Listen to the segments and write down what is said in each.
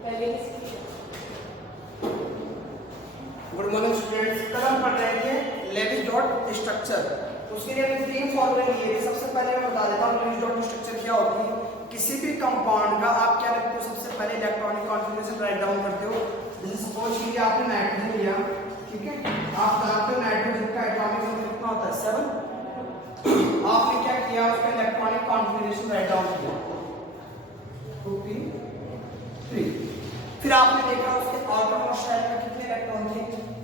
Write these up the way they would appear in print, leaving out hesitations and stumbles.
Good morning students. कल हम पढ़ रहे थे लेविस डॉट स्ट्रक्चर। उसके लिए हमने 3 फॉर्मूले लिए थे। सबसे पहले मैं बता देता हूँ लेविस डॉट स्ट्रक्चर क्या होती है। किसी भी कंपाउंड का आप क्या करते हो, सबसे पहले इलेक्ट्रॉनिक कॉन्फ़िगरेशन राइट डाउन करते हो। जैसे सपोज कीजिए आपने नाइट्रोजन लिया, ठीक है, आप जानते हो नाइट्रोजन का एटॉमिक नंबर कितना होता है, 7। आपने क्या किया, उसका इलेक्ट्रॉनिक कॉन्फ़िगरेशन राइट डाउन किया 2 3 3। फिर आपने देखा उसके आउटर मोस्ट शेल में कितने इलेक्ट्रॉन थे,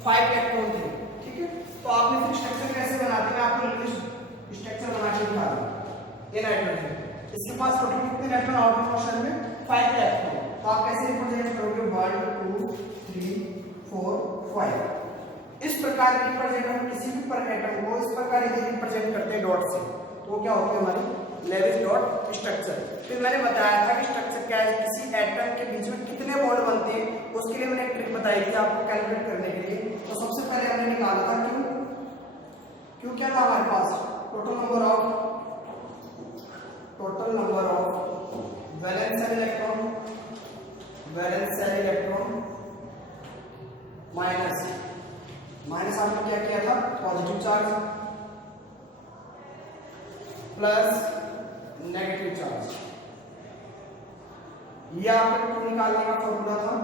5 इलेक्ट्रॉन थे, ठीक है। तो आपने फिर स्ट्रक्चर कैसे बनाते हैं, आपने लेविस स्ट्रक्चर बना के दिखा दिया। ये नाइट्रोजन, इसके पास टोटल कितने इलेक्ट्रॉन आउटर मोस्ट शेल में, 5 इलेक्ट्रॉन। तो आप कैसे रिप्रेजेंट करोगे, 1 2 3 4 5। इस प्रकार रिप्रेजेंट हम किसी भी पर एटम को इस प्रकार यदि रिप्रेजेंट करते हैं डॉट से, तो वो क्या होती है हमारी लेविस डॉट स्ट्रक्चर। फिर मैंने बताया था कि स्ट्रक्चर क्या है, किसी एटम के बीच में कितने बॉन्ड बनते हैं, उसके लिए मैंने एक ट्रिक बताई थी आपको कैलकुलेट करने के लिए। तो सबसे पहले हमने निकाला था क्यू क्या था हमारे पास, total number of valence shell electron minus आपने क्या किया था, positive charge plus negative charge. ये आपने टू निकालने का फॉर्मूला था।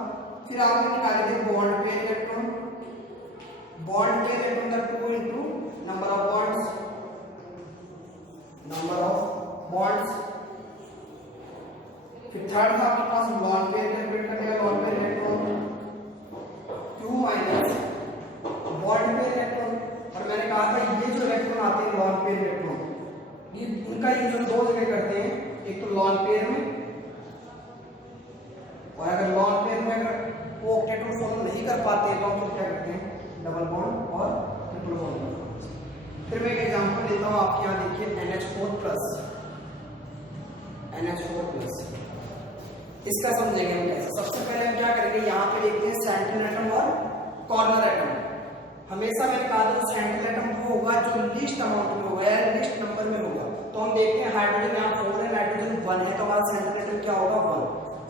फिर आपने निकाले थे बॉन्ड पेयर इलेक्ट्रॉन का 2 इनटू नंबर ऑफ बॉन्ड्स। फिर थर्ड था आपके पास लॉन पेयर कैलकुलेट करने का, lone pair electron 2 minus bond pair electron. और मैंने कहा था ये जो इलेक्ट्रॉन आते हैं लॉन पेयर इलेक्ट्रॉन, ये उनका यूज हम 2 जगह करते हैं, एक तो लॉन पेयर में, और अगर लॉन पेयर में अगर वो ऑक्टेट में फॉर्म नहीं कर पाते तो हम क्या करते हैं, डबल बॉन्ड और ट्रिपल बॉन्ड। फिर मैं एक एग्जांपल देता हूं आपके यहाँ, देखिए NH4 प्लस। इसका समझेंगे हम कैसे। सबसे पहले हम क्या करेंगे, यहाँ पे देखते हैं सेंट्रल एटम और कॉर्नर एटम। हमेशा मैंने कहा था सेंट्रल एटम वो होगा जो लीस्ट अमाउंट में होगा या लीस्ट नंबर में होगा। तो हम देखते हैं हाइड्रोजन यहाँ 4 है, नाइट्रोजन 1 है, तो हमारा सेंट्रल एटम क्या होगा, 1।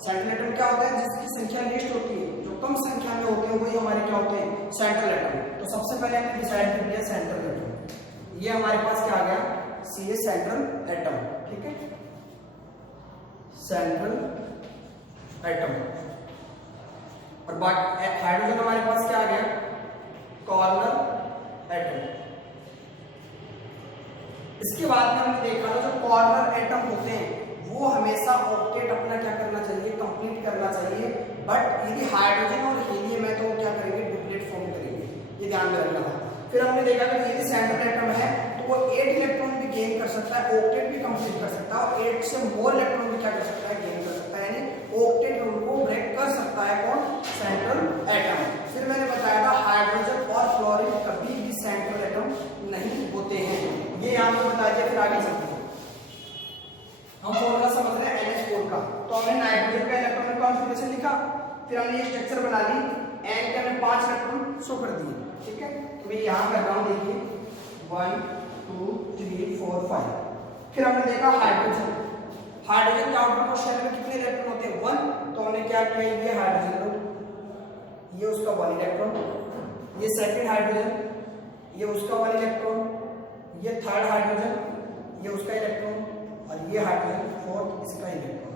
सेंट्रल एटम क्या होता है, जिसकी संख्या लीस्ट होती है, जो कम संख्या में होते हैं वही हमारे क्या होते हैं, सेंट्रल एटम। तो सबसे पहले हमने डिसाइड कर लिया सेंट्रल एटम। ये हमारे पास क्या आ गया, सी सेंट्रल एटम, ठीक है, सेंट्रल एटम। और बाकी हाइड्रोजन हमारे पास क्या आ गया, कॉर्नर एटम। इसके बाद में हमने देखा था जो कॉर्नर एटम होते हैं वो हमेशा ऑक्टेट अपना क्या करना चाहिए, कंप्लीट करना चाहिए। बट यदि हाइड्रोजन और हीलियम है तो वो क्या करेंगे, डुप्लीट फॉर्म करेंगे, ये ध्यान में रखना था। फिर हमने देखा कि यदि सेंट्रल एटम है तो वो 8 इलेक्ट्रॉन भी गेन कर सकता है, ऑक्टेट भी कंप्लीट कर सकता है, और 8 से मोर इलेक्ट्रॉन भी क्या कर सकता है, गेन कर सकता है, यानी ऑक्टेट रूल को ब्रेक कर सकता है कौन, सेंट्रल एटम। फिर मैंने बताया था हाइड्रोजन और फ्लोरीन कभी भी सेंट्रल एटम नहीं होते हैं, ये यहाँ पे बता दिया। फिर आगे चलते हैं, हम फॉर्मूला समझ रहे हैं NH4 का। तो हमने नाइट्रोजन का इलेक्ट्रॉनिक कॉन्फ़िगरेशन लिखा, फिर हमने ये स्ट्रक्चर बना ली, N के हमने 5 इलेक्ट्रॉन शो कर दिए, ठीक है। तो मैं यहाँ कर रहा हूँ, देखिए 1 2 3 4 5। फिर हमने देखा हाइड्रोजन के आउटर मोस्ट शेल में कितने इलेक्ट्रॉन होते हैं, 1। तो हमने क्या किया, ये हाइड्रोजन लो, ये उसका 1 इलेक्ट्रॉन, ये सेकंड हाइड्रोजन, ये उसका 1 इलेक्ट्रॉन, ये थर्ड हाइड्रोजन, ये उसका इलेक्ट्रॉन, और ये हाइड्रोजन 4th इसका इलेक्ट्रॉन।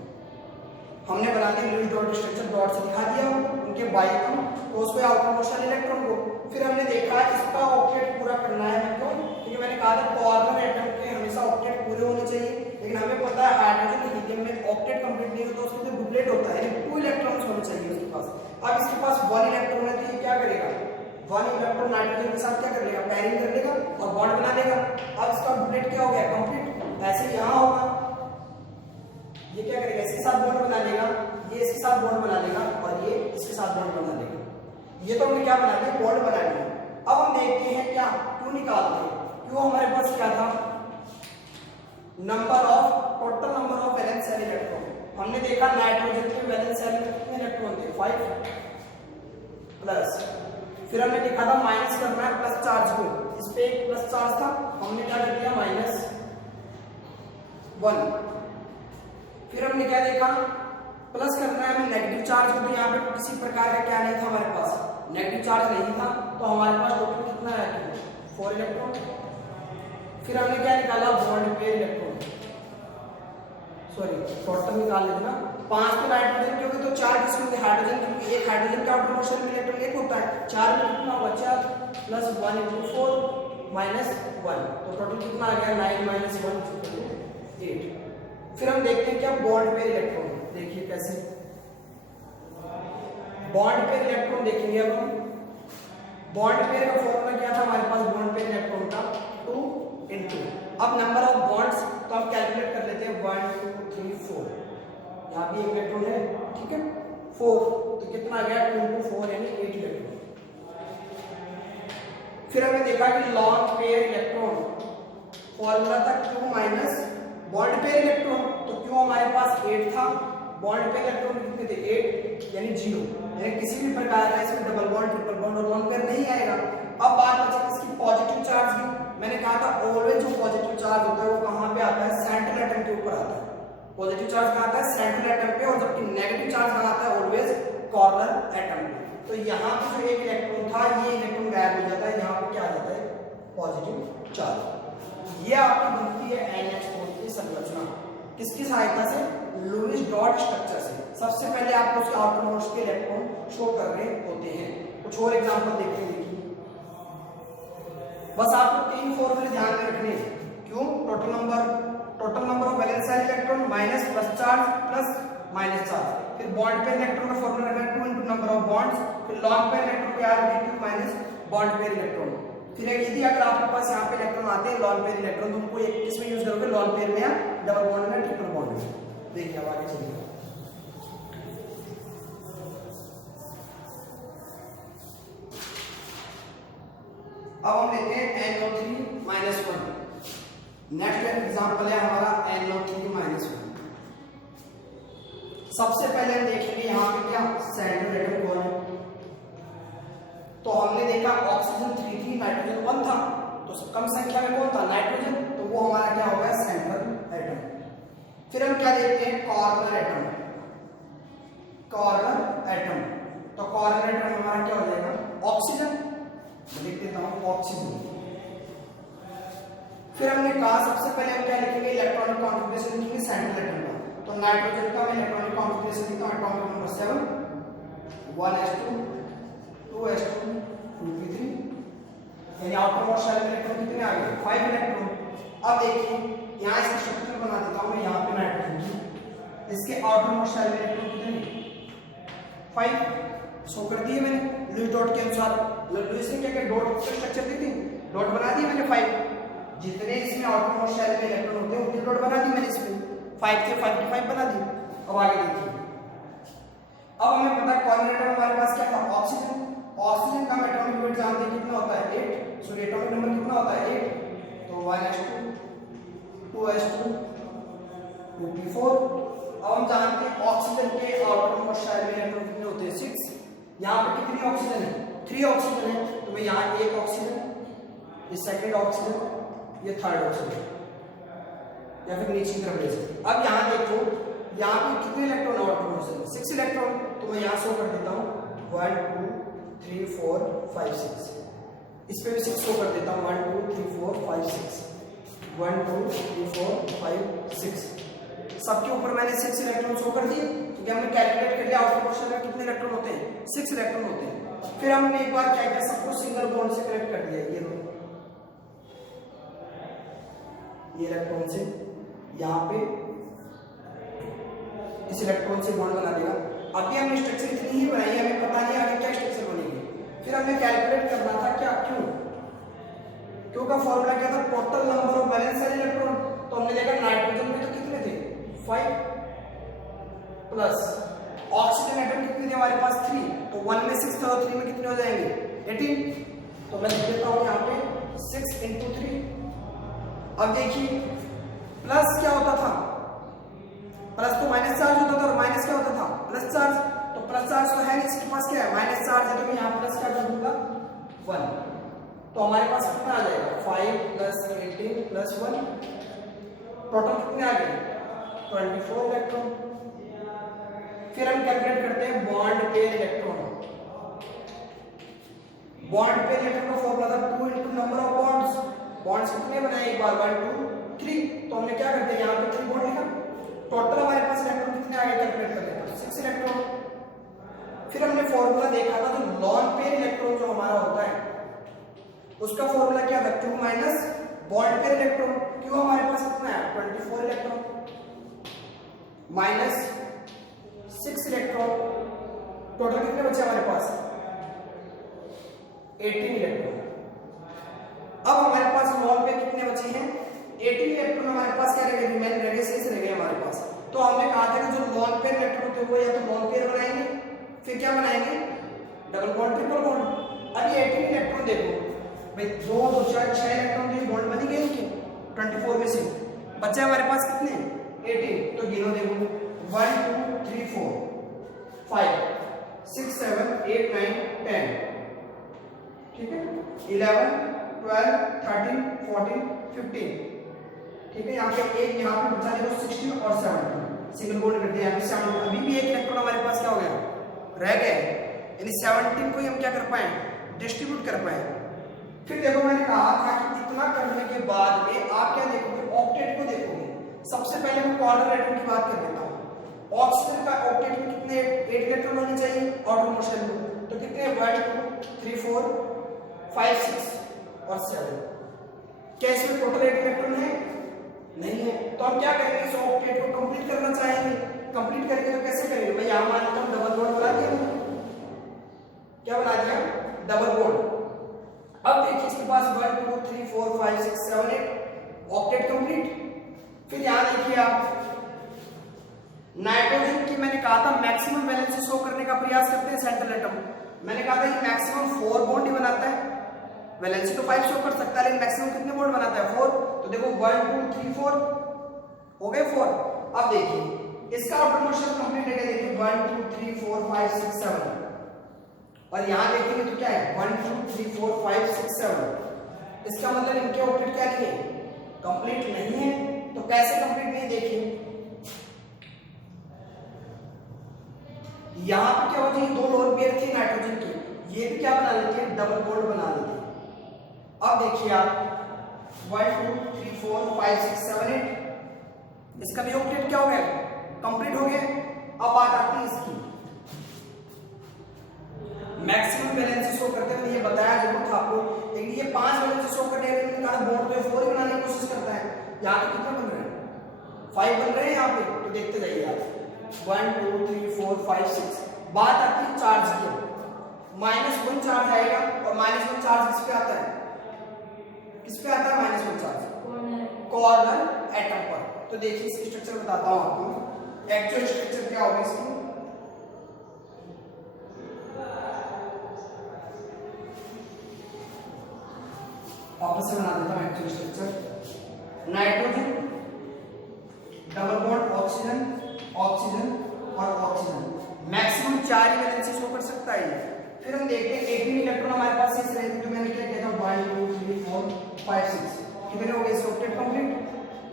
हमने बना दिया लेविस डॉट स्ट्रक्चर, डॉट से दिखा दिया उनके बाई को, तो उसको आउटर मोस्ट शेल इलेक्ट्रॉन को। फिर हमने देखा इसका ऑक्टेट पूरा करना है हमको, क्योंकि मैंने कहा था कॉर्नर एटम के हमेशा ऑक्टेट पूरे होने चाहिए। लेकिन हमें पता है हाइड्रोजन और हीलियम में ऑक्टेट कंप्लीट नहीं होता, उसमें तो डुप्लेट होता है, यानी 2 इलेक्ट्रॉन्स होने चाहिए उसके पास। अब इसके पास 1 इलेक्ट्रॉन है, तो ये क्या करेगा, 1 इलेक्ट्रॉन नाइट्रोजन के साथ क्या कर लेगा, पैरिंग कर लेगा और बॉन्ड बना देगा। अब इसका डुप्लेट क्या हो गया, कंप्लीट। ऐसे यहाँ होगा, ये क्या करेगा, इसके साथ बॉन्ड बना लेगा, ये इसके साथ बॉन्ड बना लेगा, और ये इसके साथ बॉन्ड बना लेगा। ये तो हमने क्या बना दिया, बॉन्ड बना लिया। अब हम देखते हैं क्या, क्यों निकालते हैं। क्यों हमारे पास क्या था, total number of valence shell electron. हमने देखा नाइट्रोजन के वैलेंस शेल में कितने इलेक्ट्रॉन थे, 5 प्लस। फिर हमने देखा था माइनस करना है प्लस चार्ज को, इस पे एक प्लस चार्ज था, हमने क्या कर दिया, -1। फिर हमने क्या देखा, प्लस करना है हमें नेगेटिव चार्ज हो तो यहाँ पे किसी प्रकार का क्या नहीं था हमारे पास, नेगेटिव चार्ज नहीं था, तो हमारे पास टोटल कितना है 4 इलेक्ट्रॉन। फिर हमने क्या निकाला bond pair electron, sorry total निकाल लेना 5 तो नाइट्रोजन क्योंकि तो 4 किसमें होंगे हाइड्रोजन, क्योंकि एक हाइड्रोजन के आउटर मोस्ट शेल में इलेक्ट्रॉन एक होता है, 4 में कितना होगा 4 प्लस 1 into 4 माइनस 1, तो टोटल कितना आ गया 9 माइनस 1 8। फिर हम देखते हैं क्या बॉन्ड पेयर इलेक्ट्रॉन, देखिए कैसे बॉन्ड पेयर इलेक्ट्रॉन देखेंगे। अब हम बॉन्ड पेयर का फॉर्मूला क्या था हमारे पास बॉन्ड पेयर इलेक्ट्रॉन का 2 into, अब नंबर ऑफ बॉन्ड्स तो हम कैलकुलेट कर लेते हैं 1 2 3 4, यहाँ भी एक इलेक्ट्रॉन है ठीक है 4, तो कितना आ गया 2 into 4 यानी 8 इलेक्ट्रॉन। फिर हमने देखा कि लॉन्ग पेयर इलेक्ट्रॉन फॉर्मूला था Q minus bond pair electron, तो Q हमारे पास 8 था, बॉन्ड पेयर इलेक्ट्रॉन कितने थे 8 यानी 0, यानी किसी भी प्रकार का इसमें डबल बॉन्ड ट्रिपल बॉन्ड और लॉन्ग पेयर नहीं आएगा। अब बात बची इसकी पॉजिटिव चार्ज की, मैंने कहा था ऑलवेज जो पॉजिटिव चार्ज होता है वो कहां पे आता है सेंट्रल एटम के ऊपर आता है, पॉजिटिव चार्ज कहां आता है सेंट्रल एटम पे, और जबकि नेगेटिव चार्ज कहां आता है ऑलवेज कॉर्नर एटम पे। तो यहाँ पे जो एक इलेक्ट्रॉन था ये इलेक्ट्रॉन गायब हो जाता है, यहाँ पे क्या आ जाता है पॉजिटिव चार्ज। ये आपकी बनती है NH4 की संरचना, किसकी सहायता से लुईस डॉट स्ट्रक्चर से। सबसे पहले आपको उसके आउटर मोस्ट के इलेक्ट्रॉन शो कर रहे होते हैं। कुछ और एग्जांपल देखते हैं, बस आपको 3 फॉर्मूले ध्यान में रखने हैं। क्यों total number of valence shell electron minus plus charge plus minus charge, फिर बॉन्ड पेयर इलेक्ट्रॉन का फॉर्मूला रखना 2 into नंबर ऑफ बॉन्ड्स, फिर लॉन्ग पेयर इलेक्ट्रॉन को याद रखिए 2 माइनस बॉन्ड पेयर इलेक्ट्रॉन। फिर यदि अगर आपके पास यहाँ पे इलेक्ट्रॉन आते हैं लॉन्ग पेयर इलेक्ट्रॉन, तो उनको एक किसमें यूज करोगे लॉन्ग पेयर में या डबल बॉन्ड में ट्रिपल बॉन्ड में। देखिए अब आगे चलिए, अब हम लेते हैं NO3-1, नेक्स्ट एग्जांपल है हमारा NO3-1। सबसे पहले हम देखेंगे यहाँ पे क्या सेंट्रल एटम कौन है, तो हमने देखा ऑक्सीजन 3 थी नाइट्रोजन 1 था, तो कम संख्या में कौन था नाइट्रोजन, तो वो हमारा क्या होगा सेंट्रल एटम। फिर हम क्या देखते हैं कॉर्नर एटम, तो कॉर्नर एटम हमारा क्या हो जाएगा ऑक्सीजन, लिख देता हूं ऑक्सीजन। फिर हमने कहा सबसे पहले हम क्या लिखेंगे इलेक्ट्रॉनिक कॉन्फ़िगरेशन लिखेंगे सेंट्रल एटम का, तो नाइट्रोजन का मैं इलेक्ट्रॉनिक कॉन्फ़िगरेशन लिखता हूं atomic number 7 1s2 2s2 2p3, यानी आउटर मोस्ट शेल में इलेक्ट्रॉन कितने आ गए 5 इलेक्ट्रॉन। अब देखिए यहां इसका स्ट्रक्चर बना देता हूं मैं, यहां पे नाइट्रोजन की इसके आउटर मोस्ट शेल में इलेक्ट्रॉन कितने 5 शो कर दिए मैंने लुईस डॉट के अनुसार। लुईस ने क्या किया डॉट का स्ट्रक्चर दी थी, डॉट बना दिए मैंने 5, जितने इसमें आउटर मोस्ट शेल में इलेक्ट्रॉन होते हैं उतनी डॉट बना दी मैंने इसमें 5 थे 5 के 5 बना दी। अब आगे देखिए, अब हमें पता है कॉर्नर एटम हमारे पास क्या था ऑक्सीजन, ऑक्सीजन का एटॉमिक वेट जानते हैं कितना होता है 8, सो एटॉमिक नंबर कितना होता है 8, तो 1s2 2s2 2p4। अब हम जानते हैं ऑक्सीजन के आउटर मोस्ट शेल में इलेक्ट्रॉन कितने होते हैं 6, यहाँ पे कितनी ऑक्सीजन है 3 ऑक्सीजन है, तो मैं यहाँ एक ऑक्सीजन, ये सेकंड ऑक्सीजन, ये थर्ड ऑक्सीजन, या फिर नीचे की तरफ ले सकते। अब यहाँ देखो यहाँ पे कितने इलेक्ट्रॉन आउटर मोस्ट शेल में 6 इलेक्ट्रॉन, तो मैं यहाँ शो कर देता हूँ 1 2 3 4 5 6, इस पे भी 6 शो कर देता हूँ 1 2 3 4 5 6 1 2 3 4 5 6, सबके ऊपर मैंने 6 इलेक्ट्रॉन शो कर दिए, क्योंकि हमने कैलकुलेट कर लिया आउटर मोस्ट शेल में कितने इलेक्ट्रॉन होते हैं 6 इलेक्ट्रॉन होते हैं। फिर हमने एक बार क्या किया सबको सिंगल बॉन्ड से कनेक्ट कर दिया, ये इलेक्ट्रॉन से यहाँ पे इस इलेक्ट्रॉन से बॉन्ड बना देगा। अभी हमने स्ट्रक्चर इतनी ही बनाई है, हमें पता नहीं आगे क्या स्ट्रक्चर बनेगी। फिर हमें कैलकुलेट करना था क्या क्यों का फॉर्मूला क्या था total number of valence shell electron, तो हमने देखा नाइट्रोजन में तो कितने थे 5 प्लस ऑक्सीजन एटम कितने थे हमारे पास 3, तो 1 में 6 था, 3 में कितने हो जाएंगे 18, तो मैं लिख देता हूं यहाँ पे 6 into 3। अब देखिए प्लस क्या होता था, प्लस तो माइनस चार्ज होता था और माइनस क्या होता था प्लस चार्ज, तो प्लस चार्ज तो है नहीं, इसके पास क्या है माइनस चार्ज है, तो मैं यहाँ प्लस क्या कर दूंगा 1, तो हमारे पास कितना आ जाएगा 5 प्लस 18 प्लस 1, टोटल कितने आ गए 24 इलेक्ट्रॉन। फिर हम कैलकुलेट करते हैं pair electron. Bond pair electron का फॉर्मूला था 2 into number of bonds. Bonds कितने बनाए एक बार 1 2 3, तो हमने क्या कर दिया यहाँ पे 3 बॉन्ड लिखा। टोटल हमारे पास इलेक्ट्रॉन कितने आ गए कैलकुलेट कर लेते हैं 6 इलेक्ट्रॉन। फिर हमने फॉर्मूला देखा था जो लॉन पेयर इलेक्ट्रॉन जो हमारा होता है उसका फॉर्मूला क्या था, Q minus bond pair electron. Q हमारे पास कितना है 24 इलेक्ट्रॉन माइनस 6 इलेक्ट्रॉन, टोटल कितने बचे हमारे पास 18 इलेक्ट्रॉन। अब हमारे पास लॉन पेयर कितने बचे हैं 18 इलेक्ट्रॉन हमारे पास क्या रह गए, रिमेन रह गए, शेष रह गए हमारे पास। तो हमने कहा था कि जो लॉन पेयर इलेक्ट्रॉन थे वो या तो लॉन पेयर बनाएंगे फिर क्या बनाएंगे डबल बॉन्ड ट्रिपल बॉन्ड। अब ये 18 इलेक्ट्रॉन देखो भाई 2 2 4 6 इलेक्ट्रॉन के बॉन्ड बन गए इनके 24 में से बचे हमारे पास कितने 18। तो गिनो देखो 1 2 3 4 5 6 7 8 9 10, ठीक है 11 12 13 14 15, ठीक है। यहाँ पे एक यहाँ पे बचा देखो 16 और 17 सिंगल बॉन्ड कर दिया यहाँ पे 7। अभी भी एक इलेक्ट्रॉन हमारे पास क्या हो गया रह गए, यानी 17 को ही हम क्या कर पाए डिस्ट्रीब्यूट कर पाए। फिर देखो मैंने कहा था कि इतना करने के बाद में आप क्या देखोगे ऑक्टेट को देखोगे। सबसे पहले मैं कॉर्नर एटम की बात कर देता हूँ। ऑक्सीजन का ऑक्टेट में कितने 8 इलेक्ट्रॉन होने चाहिए ऑटो मोशन में, तो कितने 1 2 3 4 5 6 और 7। क्या इसमें टोटल 8 इलेक्ट्रॉन है नहीं है, तो हम क्या करेंगे इस ऑक्टेट को कंप्लीट करना चाहेंगे। कंप्लीट करेंगे तो कैसे करेंगे भाई, यहां मान लो हम डबल बॉन्ड बना दिया, क्या बना दिया डबल बॉन्ड। अब देखिए इसके पास 1 2 3 4 5 6 7 8 ऑक्टेट कंप्लीट। फिर यहां देखिए आप नाइट्रोजन की मैंने कहा था मैक्सिमम वैलेंसी शो करने का प्रयास करते हैं सेंट्रल एटम। मैंने कहा था ये मैक्सिमम 4 बॉन्ड ही बनाता है, वैलेंसी तो 5 शो कर सकता है लेकिन मैक्सिमम कितने बॉन्ड बनाता है 4। तो देखो 1 2 3 4 हो गए 4। अब देखिए इसका आउटर मोशन कंप्लीट है, देखिए 1 2 3 4 5 6 7 और यहां देखेंगे तो क्या है 1 2 3 4 5 6 7। इसका मतलब इनके ऑक्टेट क्या नहीं है कंप्लीट नहीं है। तो कैसे कंप्लीट नहीं देखिए यहां पे क्या होती है 2 लोन पेयर थी नाइट्रोजन की, ये भी क्या बना लेती है डबल बॉन्ड बना लेती है। अब देखिए आप 1 2 3 4 5 6 7 8 इसका भी ऑक्टेट क्या हो गया कंप्लीट हो गया। अब बात आती है इसकी मैक्सिमम वैलेंसी शो करते हैं, ये बताया जरूर था आपको, लेकिन ये 5 वैलेंसी शो करने के लिए कहा बॉन्ड पे 4 ही बनाने की कोशिश करता है। यहां पे कितने बन रहे हैं 5 बन रहे हैं यहां पे, तो देखते जाइए आप 1 2 3 4 5 6। बात आती है चार्ज की, -1 चार्ज आएगा और -1 चार्ज किस पे आता है -1 चार्ज कॉर्नर एटम पर। तो देखिए इसकी स्ट्रक्चर बताता हूं आपको, एक्चुअल स्ट्रक्चर क्या होगा इसकी। वापस से बना देता हूं actual structure. Nitrogen double bond oxygen oxygen और ऑक्सीजन, मैक्सिमम 4 ही वैलेंसी शो कर सकता है। फिर हम देखते हैं 18 इलेक्ट्रॉन हमारे पास शेष रहेंगे, तो मैंने क्या किया था 1 2 3 4 5 6 कितने हो गए ऑक्टेट कंप्लीट।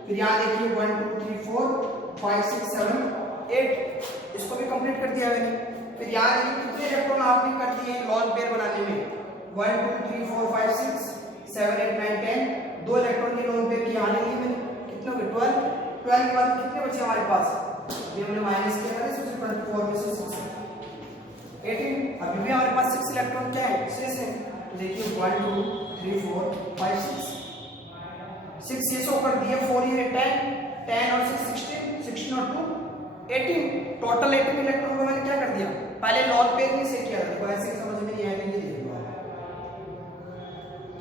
फिर यहां देखिए 1 2 3 4 5 6 7 8 इसको भी कंप्लीट कर दिया मैंने। फिर यहां देखिए कितने इलेक्ट्रॉन आपने कर दिए लॉन पेयर बनाने में 1 2 3 4 5 6 7 8 9 10 2 इलेक्ट्रॉन की लोन पेयर की यहां ले ली मैंने, कितने हो गए 12 के बाद कितने बचे हमारे पास, ये हमने माइनस किया था इसमें 24 में से 6 18। अभी भी हमारे पास 6 इलेक्ट्रॉन क्या है शेष है, तो देखिए 1 2 3 4 5 6 शेष होकर दिए 4 ये 10 और 6 16 और 2 18 टोटल 18 इलेक्ट्रॉन को मैंने क्या कर दिया पहले लॉन पेयर में से किया था, देखो ऐसे समझ में नहीं आएगा, ये देखो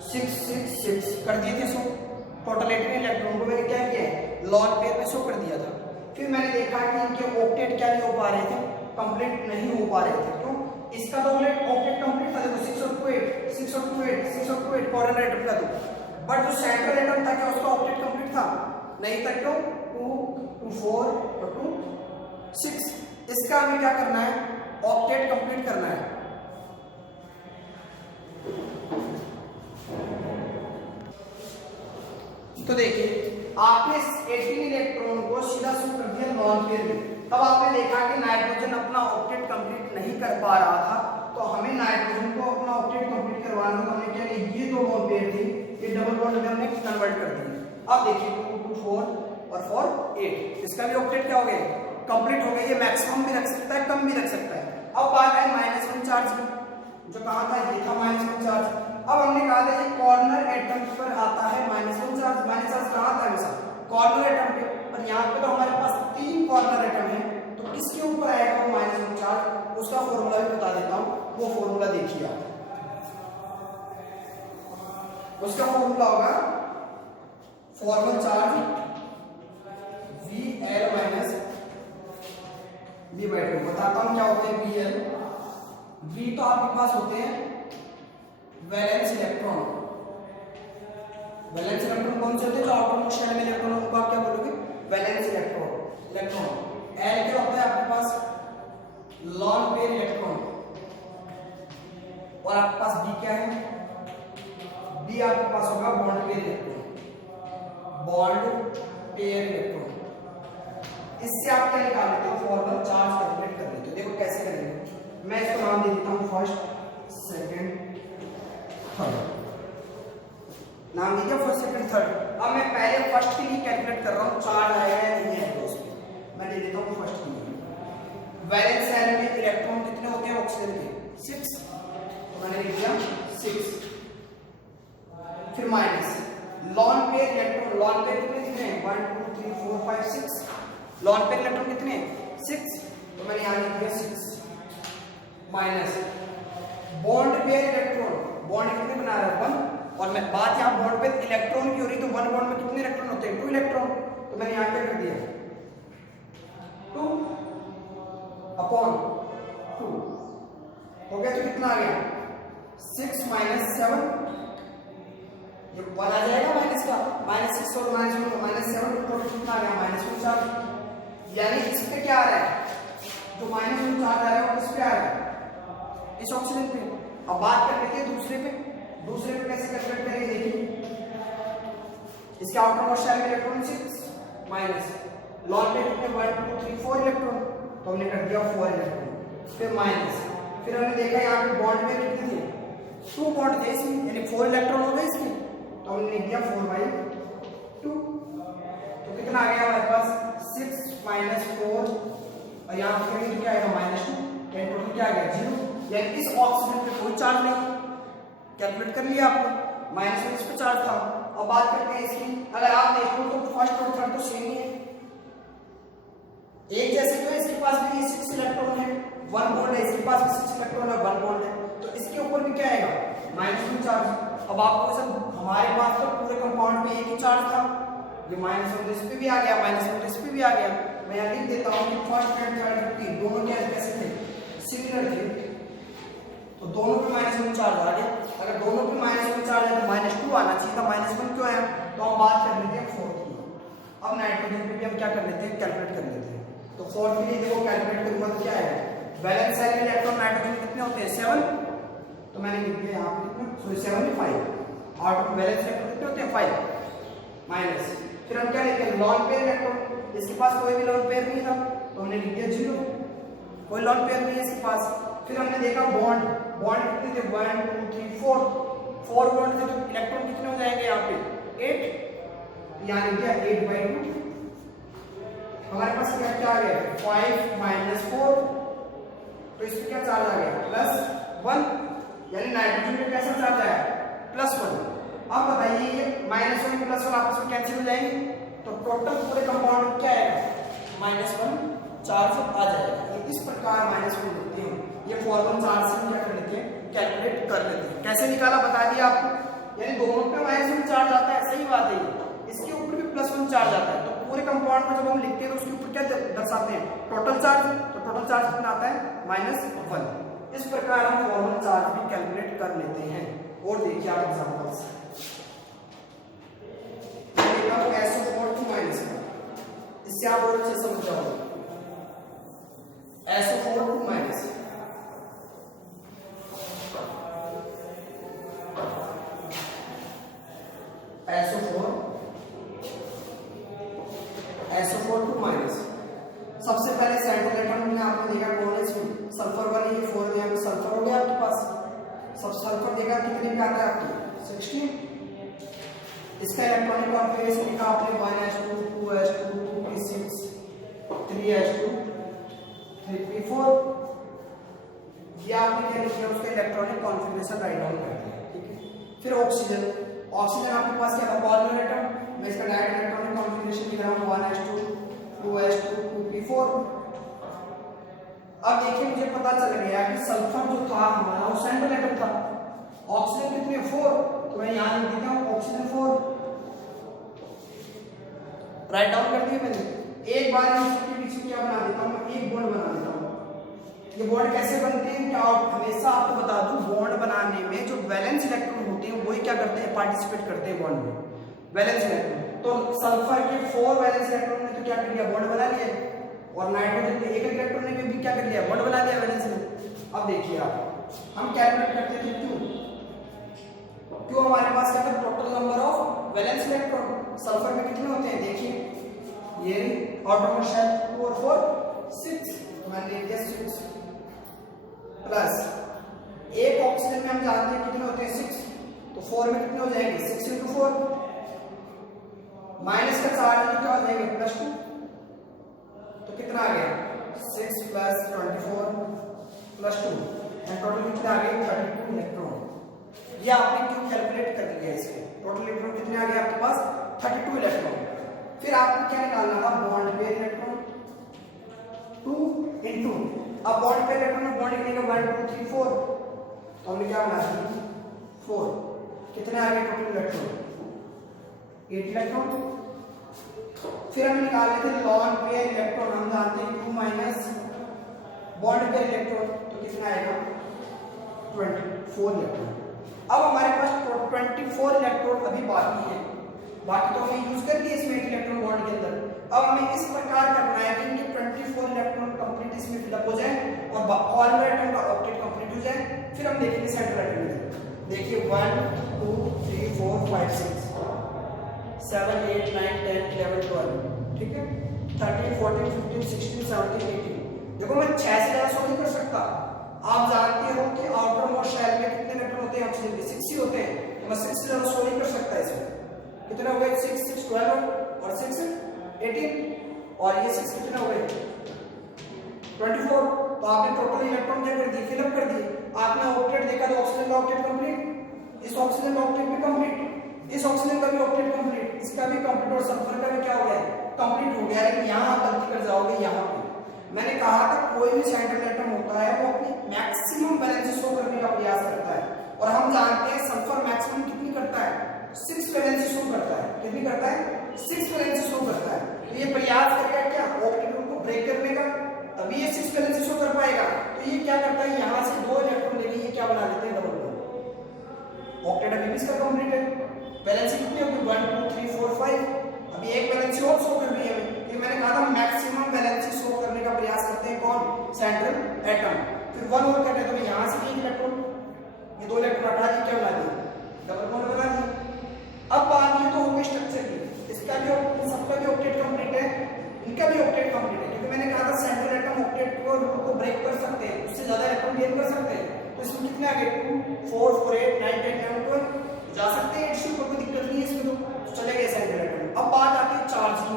6 6 6 कर दिए थे। सो टोटल 18 इलेक्ट्रॉन को मैंने क्या किया लॉन पेयर में शो कर दिया था। फिर मैंने देखा कि इनके ऑक्टेट क्या नहीं हो पा रहे थे कंप्लीट नहीं हो पा रहे थे, तो इसका तो ऑक्टेट कंप्लीट था, देखो 6 और 2 8 6 और 2 8 6 और 2 8 कॉर्नर एटम का, तो बट जो सेंट्रल एटम था क्या उसका ऑक्टेट कंप्लीट था नहीं था, क्यों 2 2 4 और 2 6। इसका हमें क्या करना है ऑक्टेट कंप्लीट करना है। तो देखिए आपने 18 इलेक्ट्रॉन को सीधा शो कर दिया लॉन पेयर में, तब आपने देखा कि नाइट्रोजन अपना ऑक्टेट कंप्लीट नहीं कर पा रहा था, तो हमें नाइट्रोजन को अपना ऑक्टेट कंप्लीट करवाना था। हमने क्या किया, ये 2 बॉन्ड पेयर थी, ये डबल बॉन्ड में हमने कन्वर्ट कर दिया। अब देखिए 2 2 4 और 4 8, इसका भी ऑक्टेट क्या हो गया, कंप्लीट हो गया। ये मैक्सिमम भी रख सकता है, कम भी रख सकता है। अब बात है -1 चार्ज की, जो कहां था, ये था -1 चार्ज। अब हमने कहा था ये कॉर्नर एटम पर आता है -1 चार्ज। माइनस चार्ज कहां आता है हमेशा, कॉर्नर एटम पे। और यहाँ पे तो हमारे पास 3 कॉर्नर एटम है, तो किसके ऊपर आएगा वो -1 चार्ज, उसका फॉर्मूला भी बता देता हूं। वो फॉर्मूला देखिए आप, उसका फॉर्मूला होगा formal charge VL minus V/2। बताता हूं क्या होते हैं VL। V तो आपके पास होते हैं वैलेंस इलेक्ट्रॉन। वैलेंस इलेक्ट्रॉन कौन से होते हैं, जो आउटरमोस्ट शेल में इलेक्ट्रॉन होगा, आप क्या बोलोगे, वैलेंस इलेक्ट्रॉन। L क्या होता है आपके पास, लॉन पेयर इलेक्ट्रॉन। और आपके पास B क्या है, B आपके पास होगा bond pair electron, bond pair electron. इससे आप क्या निकाल लेते हो, फॉर्मल चार्ज कैलकुलेट कर लेते हो। देखो कैसे करेंगे, मैं इसको नाम दे देता हूं फर्स्ट, सेकंड, थर्ड। नाम दीजिए फर्स्ट, सेकंड, थर्ड। अब मैं पहले फर्स्ट के लिए कैलकुलेट कर रहा हूं, चार्ज आएगा या नहीं आएगा उसमें। मैं दे देता हूं फर्स्ट के लिए। वैलेंस शेल में इलेक्ट्रॉन कितने होते हैं ऑक्सीजन के, 6, तो मैंने लिख दिया 6। फिर minus lone pair electron, lone pair कितने हैं, 1 2 3 4 5 6। लॉन पेयर इलेक्ट्रॉन कितने, 6, तो मैंने यहां लिख दिया 6। Minus bond pair electron, bond कितने बना रहा है, 1। और मैं बात यहां बॉन्ड पे इलेक्ट्रॉन की हो रही, तो 1 बॉन्ड में कितने इलेक्ट्रॉन होते हैं, 2 इलेक्ट्रॉन। तो मैंने यहां क्या कर दिया, 2 अपॉन 2 हो गया। तो कितना आ गया, 6 - 7, ये 1 आ जाएगा माइनस का, -6 और -7 टोटल कितना आ गया, -1 चार्ज। यानी इस पे क्या आ रहा है, जो -1 चार्ज आ रहा है वो किस पे आ रहा है, इस ऑक्सीजन पे। अब बात कर लेते हैं दूसरे पे। दूसरे पे कैसे कैलकुलेट करेंगे, देखिए इसके आउटर मोस्ट शेल में इलेक्ट्रॉन 6 माइनस लॉन पे कितने, 1 2 3 4 इलेक्ट्रॉन, तो हमने कर दिया 4 इलेक्ट्रॉन। फिर माइनस, फिर हमने देखा यहाँ पे बॉन्ड में कितने थे, 2 बॉन्ड थे इसमें, यानी 4 इलेक्ट्रॉन हो गए इसमें, तो हमने लिख दिया 4/2। तो कितना आ गया हमारे पास, 6 - 4, और यहाँ पे करेंगे तो क्या आएगा, -2, यानी टोटल क्या आ गया, 0। यानी इस ऑक्सीजन पे कोई चार्ज नहीं, कैलकुलेट कर लिया आपको, -1 इस पे चार्ज था। अब बात करते हैं इसकी, अगर आप देखो तो फर्स्ट और थर्ड तो सेम ही है, एक जैसे तो इसके पास भी 6 इलेक्ट्रॉन है, 1 बॉन्ड है, इसके पास भी 6 इलेक्ट्रॉन है, 1 बॉन्ड है, तो इसके ऊपर भी क्या आएगा, -2 चार्ज। अब आपको सब, हमारे पास तो पूरे कंपाउंड पे एक ही चार्ज था, ये -1 इस पे भी आ गया, -1 इस पे भी आ गया। मैं यहाँ लिख देता हूँ कि फर्स्ट एंड थर्ड दोनों क्या कैसे थे, सिमिलर थे, तो दोनों पे -1 चार्ज आ गया। अगर दोनों पे -1 चार्ज है तो -2 आना चाहिए था, -1 क्यों आया, तो हम बात कर लेते हैं फोर्थ की। अब नाइट्रोजन पे भी हम क्या कर लेते हैं, कैलकुलेट कर लेते हैं। तो फोर्थ के लिए देखो कैलकुलेट करूंगा तो क्या आएगा, वैलेंस शेल में इलेक्ट्रॉन नाइट्रोजन कितने होते हैं, 7, तो मैंने लिख दिया यहाँ पे कितना, सॉरी 7 नहीं 5, और वैलेंस इलेक्ट्रॉन कितने होते हैं, 5 माइनस। फिर हम क्या लिखे, लॉन पेयर इलेक्ट्रॉन, इसके पास कोई भी लॉन पेयर नहीं था, तो हमने लिख दिया 0, कोई लॉन पेयर नहीं है इसके पास। फिर हमने देखा बॉन्ड, बॉन्ड कितने थे, 1 2 3 4 बॉन्ड थे, तो इलेक्ट्रॉन कितने हो जाएंगे यहाँ पे, 8, यहाँ लिख दिया 8/2। हमारे पास क्या आ गया, 5 - 4, तो इसमें क्या चार्ज आ गया, +1, यानी नाइट्रोजन पे कैसा चार्ज आया, +1। अब बताइए ये -1 +1 आपस में कैंसिल हो जाएंगे, तो टोटल पूरे कंपाउंड में क्या आएगा, -1 चार्ज आ जाएगा। इस प्रकार -1 लिखते हैं, ये फॉर्मल चार्ज से क्या कर लेते हैं, कैलकुलेट कर लेते हैं। कैसे निकाला बता दिया आपको, यानी दोनों पे -1 चार्ज आता है, सही बात है, इसके ऊपर भी +1 चार्ज आता है, तो पूरे कंपाउंड में जब हम लिखते हैं तो उसके ऊपर क्या दर्शाते हैं, टोटल चार्ज, तो टोटल चार्ज कितना आता है, -1। इस प्रकार हम फॉर्मल चार्ज भी कैलकुलेट कर लेते हैं। और देखिए आप एग्जांपल्स, SO4 इससे आप और अच्छे समझ जाओगे, SO4 2 सबसे पहले सेंट्रल एटम में आपने देखा कौन है, इसमें सल्फर 1 है, 4 है, देखा कितने पे आता है आपकी 16। इसका इलेक्ट्रॉनिक कॉन्फ़िगरेशन लिखा आपने 1s2 2s2 2p6 3s2 3p4। ये आपने क्या लिखा उसका इलेक्ट्रॉनिक कॉन्फ़िगरेशन राइट डाउन कर दिया, ठीक है। फिर ऑक्सीजन आपके पास क्या था कॉर्नर एटम, मैं इसका डायरेक्ट इलेक्ट्रॉनिक कॉन्फ़िगरेशन लिख रहा हूं 1s2 2s2 2p4। अब देखिए मुझे पता चल गया कि सल्फर जो था हमारा वो सेंट्रल एटम था। ऑक्सीजन कितने 4, तो मैं यहां लिख देता हूं ऑक्सीजन 4, राइट डाउन कर दिया मैंने। एक बार इसके पीछे क्या बना देता हूं, एक बॉन्ड बना देता हूं। ये बॉन्ड कैसे बनते हैं, क्या हमेशा आपको बता दूं बॉन्ड बनाने में जो वैलेंस इलेक्ट्रॉन होते हैं वही क्या करते हैं, पार्टिसिपेट करते हैं बॉन्ड में, वैलेंस इलेक्ट्रॉन। तो सल्फर के 4 वैलेंस इलेक्ट्रॉन ने तो क्या कर लिया, बॉन्ड बना लिया, और नाइट्रोजन के एक इलेक्ट्रॉन ने भी क्या कर लिया, बॉन्ड बना लिया वैलेंस में। अब देखिए आप हम कैलकुलेट करते थे क्यों हमारे पास क्या था total number of valence electron sulphur में कितने होते हैं, देखिए ये आउटरमोस्ट शेल 2 और 4 6, मान लीजिए 6 प्लस एक ऑक्सीजन में हम जानते हैं कितने होते हैं 6, तो 4 में कितने हो जाएंगे 6 into 4 माइनस का 4 into क्या हो जाएंगे +2, तो कितना आ गया 6 + 24 + 2 एंड टोटल कितना आ गया 32 इलेक्ट्रॉन। ये आपने क्यों कैलकुलेट कर दिया इसको, टोटल इलेक्ट्रॉन कितने आ गए आपके पास 32 इलेक्ट्रॉन। फिर आपको क्या निकालना था बॉन्ड पेयर इलेक्ट्रॉन 2 into, अब बॉन्ड पेयर इलेक्ट्रॉन में बॉन्ड लिखने का 1 2 3 4, तो हमने क्या बना दिया 4, कितने आ गए टोटल इलेक्ट्रॉन 8 इलेक्ट्रॉन। फिर हम निकाल लेते हैं लॉन पेयर इलेक्ट्रॉन, हम जानते हैं 2 माइनस बॉन्ड पेयर इलेक्ट्रॉन, तो कितना आएगा 24 इलेक्ट्रॉन। अब हमारे पास 24 इलेक्ट्रॉन अभी बाकी है, बाकी तो हमने यूज कर लिए इसमें इलेक्ट्रॉन बॉन्ड के अंदर। अब हमें इस प्रकार करना है कि इनके 24 इलेक्ट्रॉन कंप्लीट इसमें फिलअप हो जाए और कॉर्नर एटम का ऑक्टेट कंप्लीट हो जाए, फिर हम देखेंगे सेंट्रल एटम में। देखिए 1 2 3 4 5 6 7 8 9 10 11 12, ठीक है 13 14 15 16 17 18। देखो मैं 6 से ज्यादा शो नहीं कर सकता। आप जानते हो कि आउटर मोस्ट शेल में कितने इलेक्ट्रॉन होते हैं, ऑक्सीजन के 6 ही होते हैं, तो मैं 6 से ज्यादा शो नहीं कर सकता इसमें। कितने हो गए 6 6 12 और 6 18 और ये 6 कितने हो गए 24। तो आपने टोटल इलेक्ट्रॉन क्या कर दिए, फिलअप कर दिए। आपने ऑक्टेट देखा तो ऑक्सीजन का ऑक्टेट कंप्लीट, इस ऑक्सीजन का ऑक्टेट भी कंप्लीट, इस ऑक्सीजन का भी ऑक्टेट कंप्लीट, इसका भी कंप्लीट और सल्फर का भी क्या हो गया कंप्लीट हो गया। लेकिन यहां आप गलती कर जाओगे, यहां पे मैंने कहा था कोई भी सेंट्रल एटम होता है वो अपनी मैक्सिमम वैलेंसी शो करने का प्रयास करता है, और हम जानते हैं सल्फर मैक्सिमम कितनी करता है 6 वैलेंसी शो करता है, कितनी करता है 6 वैलेंसी शो करता है। तो ये प्रयास करेगा क्या ऑक्टेट को ब्रेक करने का, तभी ये 6 वैलेंसी शो कर पाएगा। तो ये क्या करता है यहां से 2 इलेक्ट्रॉन लेके ये क्या बना लेते हैं डबल बॉन्ड। ऑक्टेट अभी भी इसका कंप्लीट है, वैलेंसी कितनी होगी 1 2 3 4 5, अभी एक वैलेंसी और शो कर रही है हमें। ये मैंने कहा था मैक्सिमम वैलेंसी शो करने का प्रयास करते हैं कौन सेंट्रल एटम। फिर 1 और करते हैं तो यहां से एक इलेक्ट्रॉन, ये 2 इलेक्ट्रॉन हटा के क्या बना दिए डबल बॉन्ड बना दिए। अब बात ये तो होगी स्ट्रक्चर की, इसका भी सबका भी ऑक्टेट कंप्लीट है, इनका भी ऑक्टेट कंप्लीट है, क्योंकि मैंने कहा था सेंट्रल एटम ऑक्टेट को ब्रेक कर सकते हैं, उससे ज्यादा इलेक्ट्रॉन गेन कर सकते हैं। तो इसमें कितने आ गए 2 4 4 8 9 10 11 12 जा सकते हैं, इसमें कोई दिक्कत नहीं है इसमें, तो चले गए सेंट्रल एटम। अब बात आती है चार्ज की,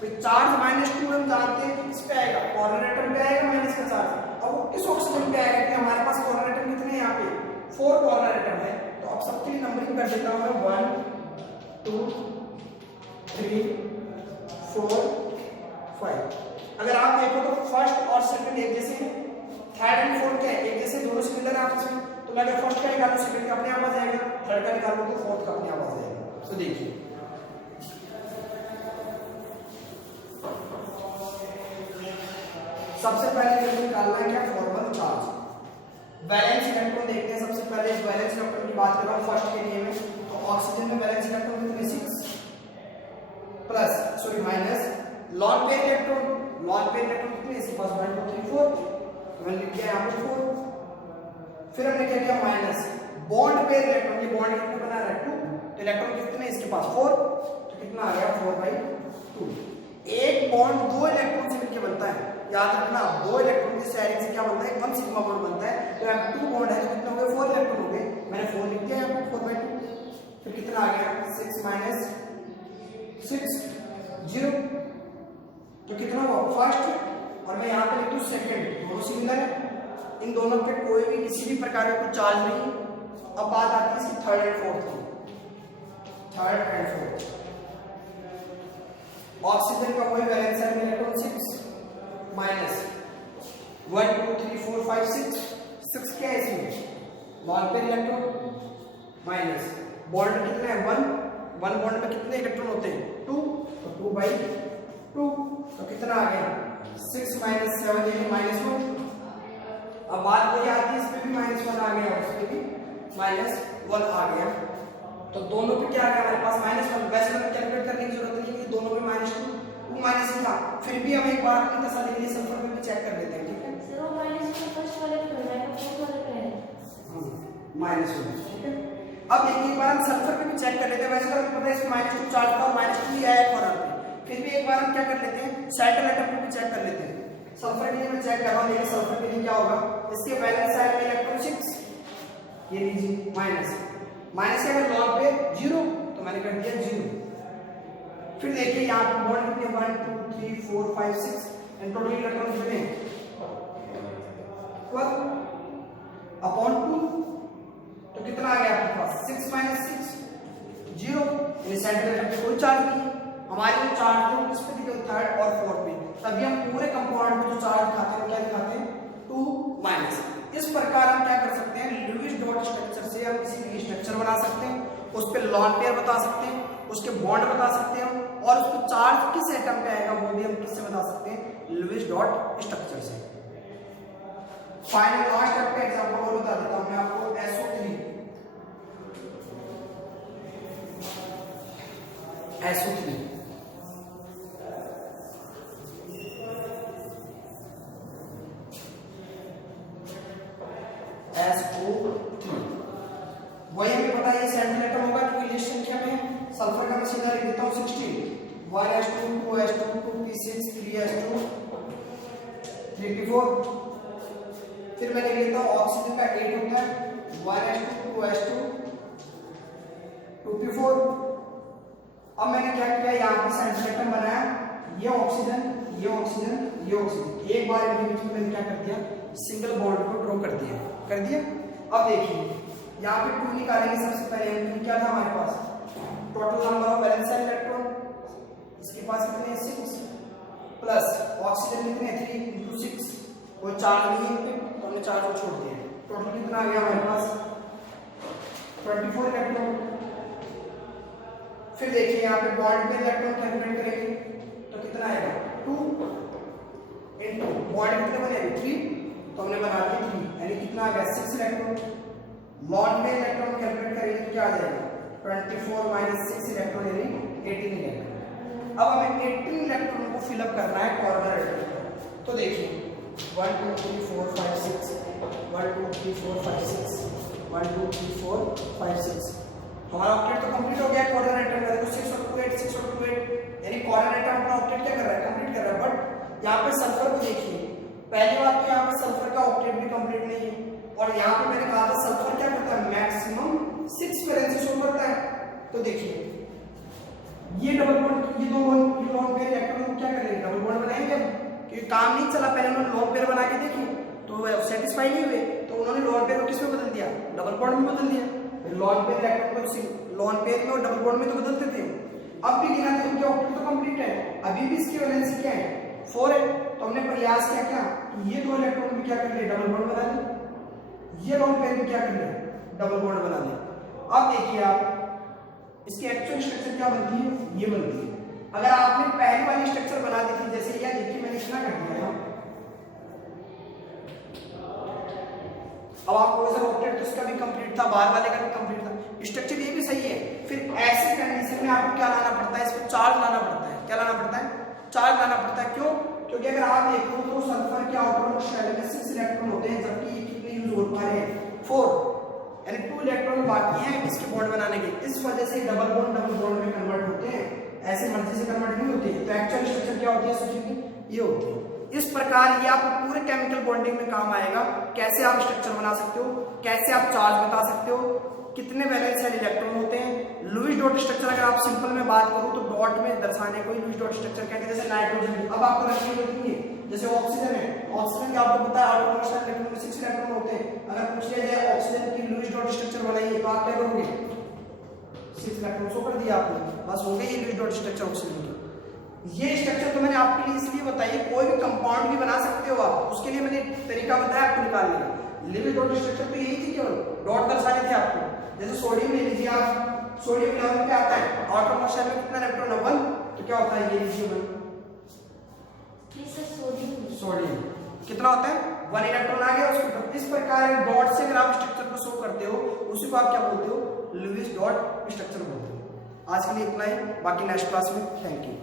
तो चार्ज -2 हम जानते हैं कि किस पे आएगा कॉर्नर एटम पे आएगा माइनस का चार्ज। अब वो किस ऑक्सीजन पे आएगा कि हमारे पास कॉर्नर एटम कितने हैं यहाँ पे 4 कॉर्नर एटम है। तो अब सबके लिए नंबरिंग कर देता हूं मैं 1 2 3 4 5। अगर आप देखो तो फर्स्ट और सेकंड एक जैसे हैं, थर्ड एंड फोर्थ क्या है एक जैसे, दोनों सिमिलर है आपस में। तो मैं अगर फर्स्ट का निकालूं सेकंड का अपने आप आ जाएगा, थर्ड का निकालूं तो फोर्थ का अपने आप आ जाएगा। तो देखिए सबसे पहले मुझे निकालना है क्या फॉर्मल चार्ज। वैलेंस इलेक्ट्रॉन देखते हैं। सबसे पहले वैलेंस इलेक्ट्रॉन की बात कर रहा हूं फर्स्ट के लिए में, तो ऑक्सीजन में वैलेंस इलेक्ट्रॉन कितने 6 plus sorry minus lone pair electron कितने इसके पास 1 2 3 4, तो मैंने लिख दिया यहां पे 4। फिर हमने क्या किया माइनस बॉन्ड पेयर इलेक्ट्रॉन, ये बॉन्ड कितने बना रहा है 2, तो इलेक्ट्रॉन कितने इसके पास 4, तो कितना आ गया 4/2। एक बॉन्ड 2 इलेक्ट्रॉन से मिलकर बनता है, याद रखना 2 इलेक्ट्रॉन की शेयरिंग से क्या बनता है 1 सिग्मा बॉन्ड बनता है। तो यहां 2 बॉन्ड है तो कितने हो गए 4 इलेक्ट्रॉन हो गए। 6 0, तो कितना हुआ फर्स्ट, और मैं यहाँ पे लिख दूँ सेकंड, दोनों सिमिलर है, इन दोनों पे कोई भी किसी भी प्रकार का कोई चार्ज नहीं। अब बात आती है इसकी थर्ड एंड फोर्थ की। थर्ड एंड फोर्थ, ऑक्सीजन का वही वैलेंस है इलेक्ट्रॉन 6 माइनस 1 2 3 4 5 6 क्या है इसमें lone pair electron minus bond कितने हैं 1 बॉन्ड में कितने इलेक्ट्रॉन होते हैं 2, तो 2/2, तो कितना आ गया 6 माइनस 7 यानी -1। अब बात वही आती है, इसमें भी -1 आ गया, उसमें भी -1 आ गया, तो दोनों पे क्या आ गया हमारे पास -1। वैसे हमें कैलकुलेट करने की जरूरत नहीं है, दोनों में -2 -2 था, फिर भी हम एक बार अपनी तसल्ली के लिए सल्फर पे भी चेक कर लेते हैं, ठीक है सर वो -2 फर्स्ट वाले पे है ना फोर्थ वाले पे है -1, ठीक है। अब एक बार हम सल्फर पे भी चेक कर लेते हैं, वैसे तो हमें पता है इसमें -2 चार्ज था और -2 ही आया कॉर्नर पे, फिर भी एक बार हम क्या कर लेते हैं सेंट्रल एटम पे भी चेक कर लेते हैं। सल्फर के लिए मैं चेक कर रहा हूं, देखिए सल्फर के लिए क्या होगा, इसके वैलेंस साइड में इलेक्ट्रॉन 6, ये लीजिए माइनस से अगर लॉन पे 0, तो मैंने कर दिया 0। फिर देखिए यहाँ पे बॉन्ड कितने 1 2 3 4 5 6 एंड टोटल इलेक्ट्रॉन कितने 12/2, तो कितना आ गया आपके पास 6 - 6 0, यानी सेंट्रल एटम पे कोई चार्ज नहीं है। हमारे जो चार्ज थे वो किस पे दिखे थर्ड और फोर्थ पे, तभी हम पूरे कंपाउंड में जो चार्ज दिखाते हैं वो क्या दिखाते हैं 2-। इस प्रकार हम क्या कर सकते हैं लुईस डॉट स्ट्रक्चर से हम किसी भी स्ट्रक्चर बना सकते हैं, उस पे लॉन पेयर बता सकते हैं, उसके बॉन्ड बता सकते हैं और उसको चार्ज किस एटम पे आएगा वो भी हम किससे बता सकते हैं लुईस डॉट स्ट्रक्चर से। फाइनल लास्ट स्टेप का एग्जांपल और बता देता हूं मैं आपको SO3 वही हमें पता है ये सेंट्रल एटम होगा क्योंकि लिस्ट संख्या में सल्फर का मैं सीधा लिख देता हूं 16 1s2 2s2 2p6 3s2 3p4, फिर मैं लिख लेता हूं ऑक्सीजन का 8 होता है 1s2 2s2 2p4। अब मैंने क्या किया यहाँ पे सेंट्रल एटम बनाया, ये ऑक्सीजन ये ऑक्सीजन ये ऑक्सीजन, एक बार इनके बीच में मैंने क्या कर दिया सिंगल बॉन्ड को ड्रॉ कर दिया। अब देखिए यहाँ पे 2 निकालेंगे सबसे पहले, हम क्या था हमारे पास total number of valence electron, इसके पास कितने 6 प्लस ऑक्सीजन कितने 3 × 6, कोई चार्ज नहीं है तो हमने चार्ज को छोड़ दिया, टोटल कितना आ गया हमारे पास 24 इलेक्ट्रॉन। फिर देखिए यहाँ पे बॉन्ड पे इलेक्ट्रॉन कैलकुलेट करेंगे तो कितना आएगा 2 इनटू बॉन्ड कितने बने 3, तो हमने बना दिया 3 यानी कितना आ गया 6 इलेक्ट्रॉन। लॉन पे इलेक्ट्रॉन कैलकुलेट करेंगे तो क्या आ जाएगा 24 - 6 इलेक्ट्रॉन यानी 18 इलेक्ट्रॉन। अब हमें 18 इलेक्ट्रॉन को फिलअप करना है कॉर्नर एटम पर, तो देखिए 1 2 3 4 5 6 1 2 3 4 5 6 1 2 3 4 5 6, हमारा ऑक्टेट तो कंप्लीट हो गया कॉर्नर एटम का, देखो 6 और 2 8 6 और 2 8 यानी कॉर्नर एटम अपना ऑक्टेट क्या कर रहा है कंप्लीट कर रहा है। बट यहाँ पे सल्फर को देखिए, पहली बात तो यहाँ पे सल्फर का ऑक्टेट भी कंप्लीट नहीं है, और यहाँ पे मैंने कहा था सल्फर क्या करता है मैक्सिमम 6 वैलेंसी शो करता है। तो देखिए ये डबल बॉन्ड ये लॉन पेयर इलेक्ट्रॉन क्या करेंगे डबल बॉन्ड बनाएंगे, क्योंकि काम नहीं चला, पहले उन्होंने लॉन पेयर बना के देखी तो सेटिस्फाई नहीं हुए, तो उन्होंने लॉन पेयर को किस में बदल दिया डबल बॉन्ड में बदल दिया। लॉन पेयर इलेक्ट्रॉन को लॉन पेयर में और डबल बॉन्ड में तो बदलते थे, अब भी गिना तो उनके ऑक्टेट तो कंप्लीट है, अभी भी इसकी वैलेंसी क्या है 4 है, तो हमने प्रयास किया क्या कि ये 2 इलेक्ट्रॉन भी क्या कर लिए डबल बॉन्ड बना दिए, ये लॉन पेयर भी क्या कर लिया डबल बॉन्ड बना दिया। अब देखिए आप इसकी एक्चुअल स्ट्रक्चर क्या बनती है ये बनती है, अगर आपने पहली वाली स्ट्रक्चर बना दी थी जैसे यह देखिए मैंने इतना कर दिया है, अब आपको वैसे ऑक्टेट तो इसका भी कंप्लीट था बाहर वाले का भी कंप्लीट था, स्ट्रक्चर ये भी सही है। फिर ऐसी कंडीशन में आपको क्या लाना पड़ता है इस पर चार्ज लाना पड़ता है, क्या लाना पड़ता है चार्ज लाना पड़ता है। क्यों? क्योंकि अगर आप देखो तो सल्फर के आउटर शेल में 6 इलेक्ट्रॉन होते हैं, जबकि ये कितने यूज हो पा रहे हैं 4, यानी 2 इलेक्ट्रॉन बाकी हैं इसके बॉन्ड बनाने के, इस वजह से डबल बॉन्ड में कन्वर्ट होते हैं, ऐसे मर्जी से कन्वर्ट नहीं होते। तो एक्चुअल स्ट्रक्चर क्या होती है सल्फर की ये होती है। इस प्रकार ये आपको पूरे केमिकल बॉन्डिंग में काम आएगा। कैसे आप स्ट्रक्चर बना सकते हो, कैसे आप चार्ज बता सकते हो, कितने वैलेंस सेल इलेक्ट्रॉन होते हैं। लुईस डॉट स्ट्रक्चर अगर आप सिंपल में बात करूं तो डॉट में दर्शाने को लुईस डॉट स्ट्रक्चर कहते हैं। जैसे नाइट्रोजन, अब आपको रखनी होती है, जैसे ऑक्सीजन है, ऑक्सीजन का आपको पता है आटोमोस्फेयर इलेक्ट्रॉन में 6 इलेक्ट्रॉन होते हैं। अगर पूछ लिया जाए ऑक्सीजन की लुईस डॉट स्ट्रक्चर बनाइए तो आप क्या करोगे, 6 इलेक्ट्रॉन शो कर दिया आपने, बस हो गई लुईस डॉट स्ट्रक्चर ऑक्सीजन की। ये स्ट्रक्चर तो मैंने आपके लिए इसलिए बताई, कोई भी कंपाउंड भी बना सकते हो आप, उसके लिए मैंने तरीका बताया आपको निकालने का। लुईस डॉट स्ट्रक्चर तो यही थी, केवल डॉट दर्शाने थे आपको। जैसे सोडियम ले लीजिए आप, सोडियम लेवल पे आता है आटोमोस्फेयर में कितना इलेक्ट्रॉन है 1, तो क्या होता है ये लीजिए 1, सोडियम कितना होता है 1 इलेक्ट्रॉन आ गया उसको। इस प्रकार डॉट से अगर आप स्ट्रक्चर को शो करते हो उसी को आप क्या बोलते हो, लुईस डॉट स्ट्रक्चर बोलते हो। आज के लिए इतना ही, बाकी नेक्स्ट क्लास में। Thank you.